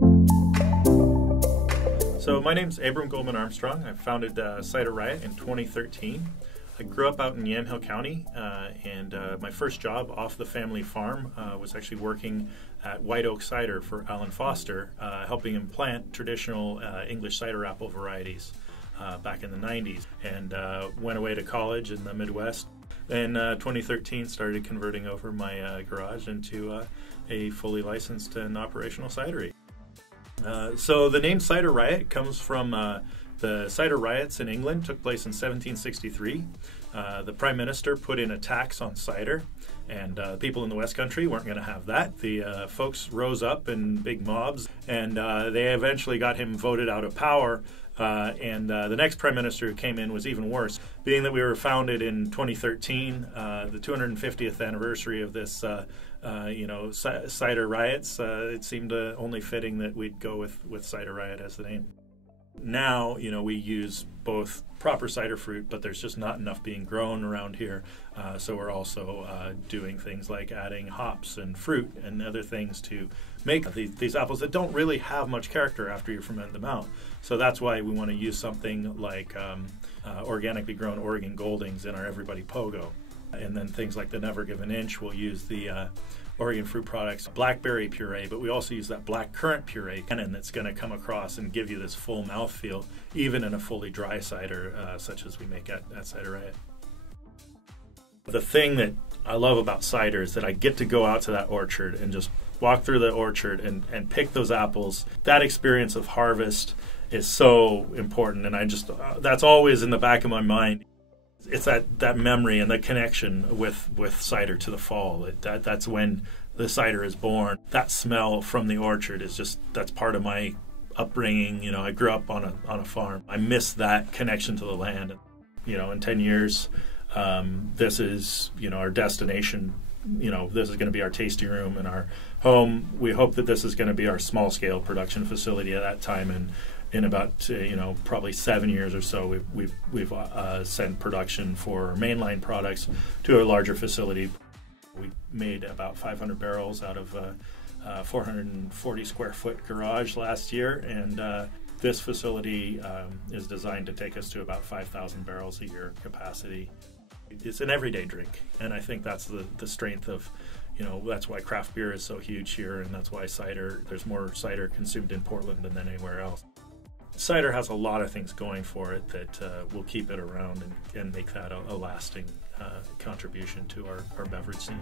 So my name's Abram Goldman-Armstrong. I founded Cider Riot in 2013. I grew up out in Yamhill County, and my first job off the family farm was actually working at White Oak Cider for Alan Foster, helping him plant traditional English cider apple varieties back in the 90s, and went away to college in the Midwest. In 2013, started converting over my garage into a fully licensed and operational cidery. So the name Cider Riot comes from the Cider Riots in England. Took place in 1763. The Prime Minister put in a tax on cider, and people in the West Country weren't going to have that. The folks rose up in big mobs, and they eventually got him voted out of power. And the next Prime Minister who came in was even worse. Being that we were founded in 2013, the 250th anniversary of this Cider Riots, it seemed only fitting that we'd go with Cider Riot as the name. Now, we use both proper cider fruit, but there's just not enough being grown around here. So we're also doing things like adding hops and fruit and other things to make these apples that don't really have much character after you ferment them out. So that's why we want to use something like organically grown Oregon Goldings in our Everybody Pogo. And then things like the Never Give an Inch, we'll use the Oregon fruit products, blackberry puree, but we also use that black currant puree that's going to come across and give you this full mouthfeel, even in a fully dry cider such as we make at Cider Riot. The thing that I love about cider is that I get to go out to that orchard and just walk through the orchard and pick those apples. That experience of harvest is so important, and I just that's always in the back of my mind. It's that memory and the connection with cider to the fall. That's when the cider is born. That smell from the orchard is that's part of my upbringing. I grew up on a farm. I miss that connection to the land. In 10 years, this is our destination. This is going to be our tasting room and our home. We hope that this is going to be our small scale production facility at that time, and in about probably 7 years or so, we've sent production for mainline products to a larger facility. We made about 500 barrels out of a 440 square foot garage last year, and this facility is designed to take us to about 5,000 barrels a year capacity. It's an everyday drink, and I think that's the strength of, that's why craft beer is so huge here, and that's why there's more cider consumed in Portland than anywhere else. Cider has a lot of things going for it that will keep it around and make that a lasting contribution to our beverage scene.